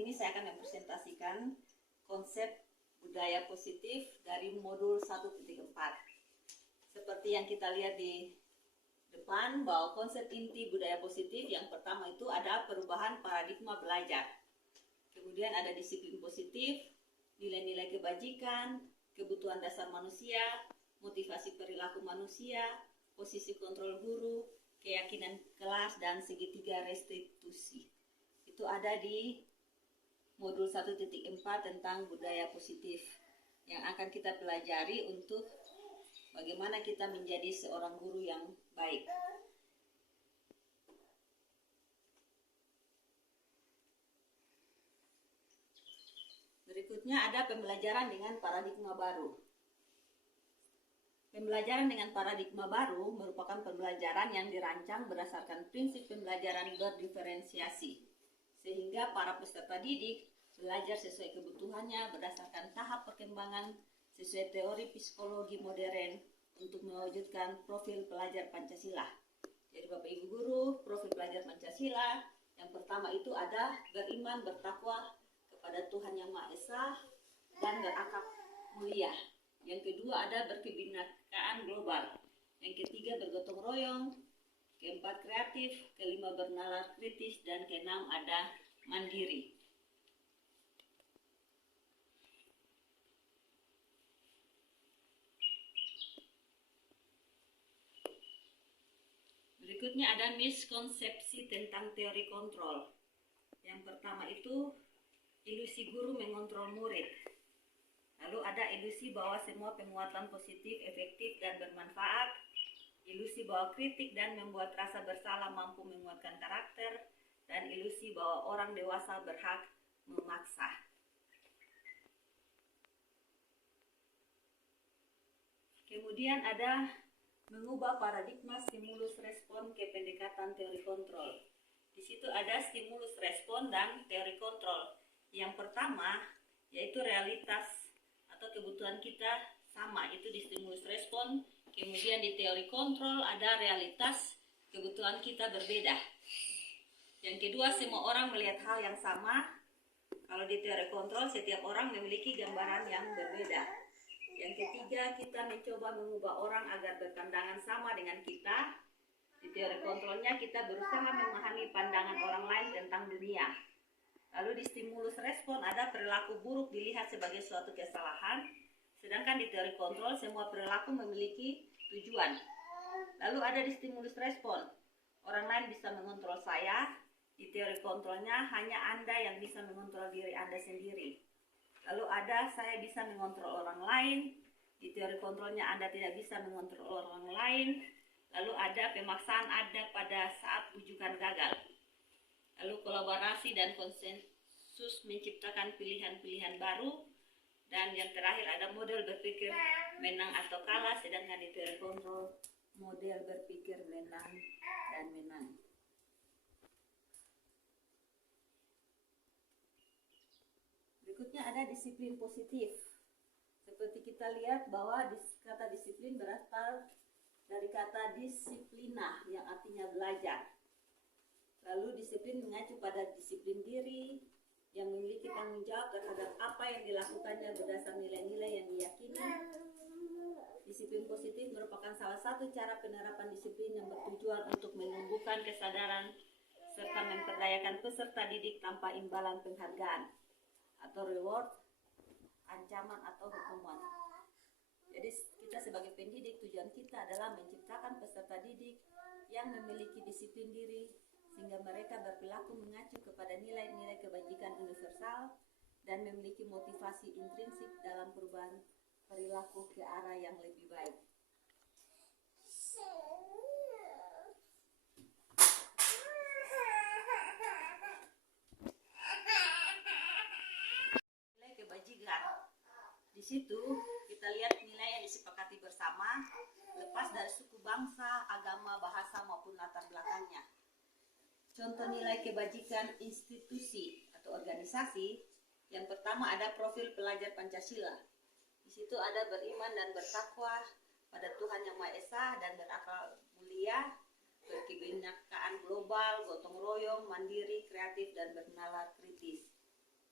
ini saya akan mempresentasikan konsep budaya positif dari modul 1.4. Seperti yang kita lihat di depan, bahwa konsep inti budaya positif yang pertama itu ada perubahan paradigma belajar. Kemudian ada disiplin positif, nilai-nilai kebajikan, kebutuhan dasar manusia, motivasi perilaku manusia, posisi kontrol guru, keyakinan kelas, dan segitiga restitusi. Itu ada di modul 1.4 tentang budaya positif yang akan kita pelajari untuk bagaimana kita menjadi seorang guru yang baik. Berikutnya ada pembelajaran dengan paradigma baru. Pembelajaran dengan paradigma baru merupakan pembelajaran yang dirancang berdasarkan prinsip pembelajaran berdiferensiasi, sehingga para peserta didik belajar sesuai kebutuhannya berdasarkan tahap perkembangan sesuai teori psikologi modern untuk mewujudkan profil pelajar Pancasila. Jadi Bapak Ibu Guru, profil pelajar Pancasila yang pertama itu ada beriman bertakwa kepada Tuhan Yang Maha Esa dan berakhlak mulia. Yang kedua ada berkebinekaan global. Yang ketiga bergotong royong. Keempat kreatif. Kelima bernalar kritis. Dan keenam ada mandiri. Berikutnya ada miskonsepsi tentang teori kontrol. Yang pertama itu ilusi guru mengontrol murid. Lalu ada ilusi bahwa semua penguatan positif, efektif, dan bermanfaat. Ilusi bahwa kritik dan membuat rasa bersalah mampu menguatkan karakter. Dan ilusi bahwa orang dewasa berhak memaksa. Kemudian ada mengubah paradigma stimulus respon ke pendekatan teori kontrol. Di situ ada stimulus respon dan teori kontrol. Yang pertama yaitu realitas atau kebutuhan kita sama, itu di stimulus respon. Kemudian di teori kontrol ada realitas kebutuhan kita berbeda. Yang kedua, semua orang melihat hal yang sama. Kalau di teori kontrol setiap orang memiliki gambaran yang berbeda. Yang ketiga, kita mencoba mengubah orang agar berpandangan sama dengan kita. Di teori kontrolnya kita berusaha memahami pandangan orang lain tentang dunia. Lalu di stimulus respon ada perilaku buruk dilihat sebagai suatu kesalahan. Sedangkan di teori kontrol semua perilaku memiliki tujuan. Lalu ada di stimulus respon, orang lain bisa mengontrol saya. Di teori kontrolnya hanya Anda yang bisa mengontrol diri Anda sendiri. Lalu ada saya bisa mengontrol orang lain. Di teori kontrolnya Anda tidak bisa mengontrol orang lain. Lalu ada pemaksaan ada pada saat bujukan gagal. Lalu kolaborasi dan konsensus menciptakan pilihan-pilihan baru. Dan yang terakhir ada model berpikir menang atau kalah. Sedangkan di teori kontrol model berpikir menang dan menang. Berikutnya ada disiplin positif. Seperti kita lihat bahwa kata disiplin berasal dari kata disiplina yang artinya belajar. Lalu disiplin mengacu pada disiplin diri yang memiliki tanggung jawab terhadap apa yang dilakukannya berdasar nilai-nilai yang diyakini. Disiplin positif merupakan salah satu cara penerapan disiplin yang bertujuan untuk menumbuhkan kesadaran serta memperdayakan peserta didik tanpa imbalan penghargaan atau reward, ancaman atau hukuman. Jadi kita sebagai pendidik, tujuan kita adalah menciptakan peserta didik yang memiliki disiplin diri sehingga mereka berperilaku mengacu kepada nilai-nilai kebajikan universal dan memiliki motivasi intrinsik dalam perubahan perilaku ke arah yang lebih baik. Nilai kebajikan. Di situ kita lihat nilai yang disepakati bersama, lepas dari suku bangsa, agama, bahasa maupun latar belakangnya. Contoh nilai kebajikan institusi atau organisasi, yang pertama ada profil pelajar Pancasila. Di situ ada beriman dan bertakwa pada Tuhan Yang Maha Esa dan berakhlak mulia, berkebinekaan global, gotong royong, mandiri, kreatif, dan bernalar kritis.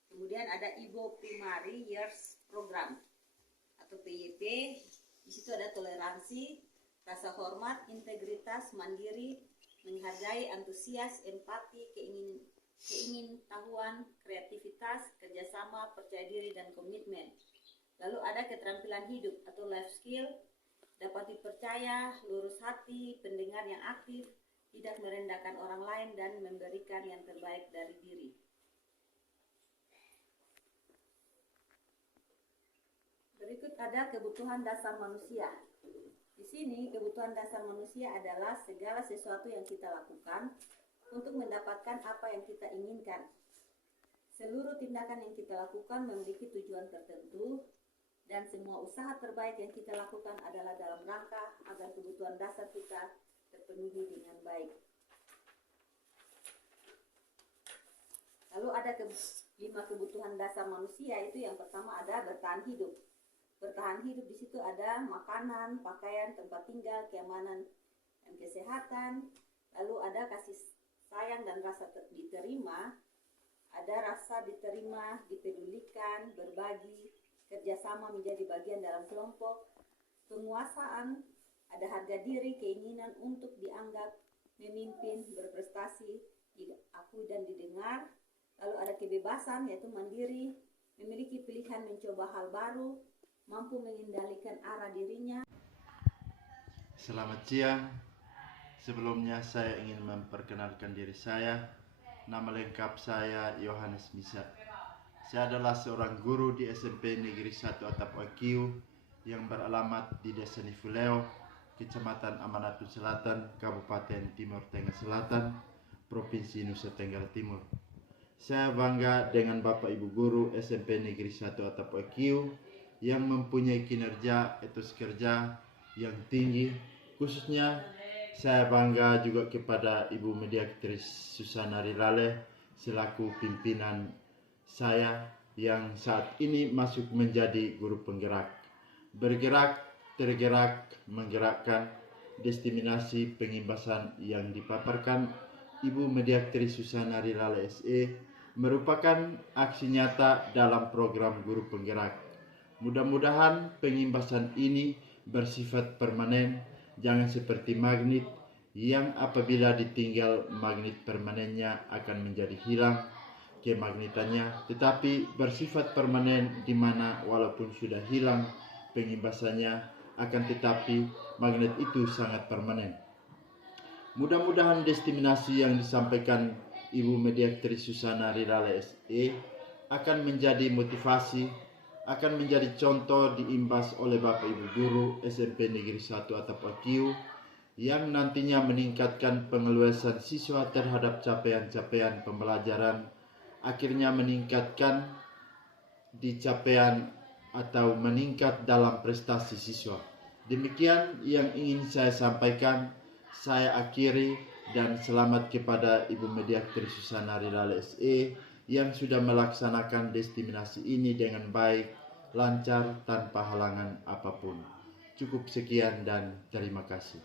Kemudian ada Ibo Primary Years Program atau PYP. Di situ ada toleransi, rasa hormat, integritas, mandiri, menghargai, antusias, empati, keingintahuan, kreativitas, kerjasama, percaya diri, dan komitmen. Lalu ada keterampilan hidup atau life skill, dapat dipercaya, lurus hati, pendengar yang aktif, tidak merendahkan orang lain, dan memberikan yang terbaik dari diri. Berikut ada kebutuhan dasar manusia. Di sini kebutuhan dasar manusia adalah segala sesuatu yang kita lakukan untuk mendapatkan apa yang kita inginkan. Seluruh tindakan yang kita lakukan memiliki tujuan tertentu, dan semua usaha terbaik yang kita lakukan adalah dalam rangka agar kebutuhan dasar kita terpenuhi dengan baik. Lalu ada 5 kebutuhan dasar manusia, itu yang pertama ada bertahan hidup. Bertahan hidup di situ ada makanan, pakaian, tempat tinggal, keamanan, dan kesehatan. Lalu ada kasih sayang dan rasa diterima. Ada rasa diterima, dipedulikan, berbagi, kerjasama menjadi bagian dalam kelompok, penguasaan, ada harga diri, keinginan untuk dianggap, memimpin, berprestasi, diakui dan didengar. Lalu ada kebebasan, yaitu mandiri, memiliki pilihan mencoba hal baru, mampu mengendalikan arah dirinya. Selamat siang. Sebelumnya saya ingin memperkenalkan diri saya. Nama lengkap saya Yohanes Misa. Saya adalah seorang guru di SMP Negeri 1 Atap Wakiu yang beralamat di Desa Nifuleo, Kecamatan Amanatun Selatan, Kabupaten Timur Tengah Selatan, Provinsi Nusa Tenggara Timur. Saya bangga dengan Bapak Ibu Guru SMP Negeri 1 Atap Wakiu yang mempunyai kinerja etos kerja yang tinggi. Khususnya saya bangga juga kepada Ibu Mediaktris Susana Rirale selaku pimpinan saya yang saat ini masuk menjadi guru penggerak. Bergerak, tergerak, menggerakkan destinasi pengimbasan yang dipaparkan Ibu Mediaktris Susana Rirale SE merupakan aksi nyata dalam program guru penggerak. Mudah-mudahan pengimbasan ini bersifat permanen, jangan seperti magnet yang apabila ditinggal magnet permanennya akan menjadi hilang kemagnetannya, tetapi bersifat permanen di mana walaupun sudah hilang pengimbasannya akan tetapi magnet itu sangat permanen. Mudah-mudahan destinasi yang disampaikan Ibu Mediaktris Susana Rirale SE akan menjadi motivasi, akan menjadi contoh diimbas oleh Bapak Ibu Guru SMP Negeri 1 Atap Wakiu yang nantinya meningkatkan pengeluasan siswa terhadap capaian-capaian pembelajaran, akhirnya meningkatkan di capaian atau meningkat dalam prestasi siswa. Demikian yang ingin saya sampaikan. Saya akhiri dan selamat kepada Ibu Mediaktris Susana Rirale SE yang sudah melaksanakan destinasi ini dengan baik, lancar, tanpa halangan apapun. Cukup sekian dan terima kasih.